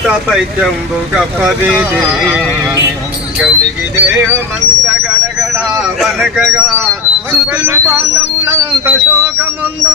భారత పైద్యంబు గొప్పవేది గడిగి దేహమంత గడగడ వనకగా పాండవులంత శోకముందా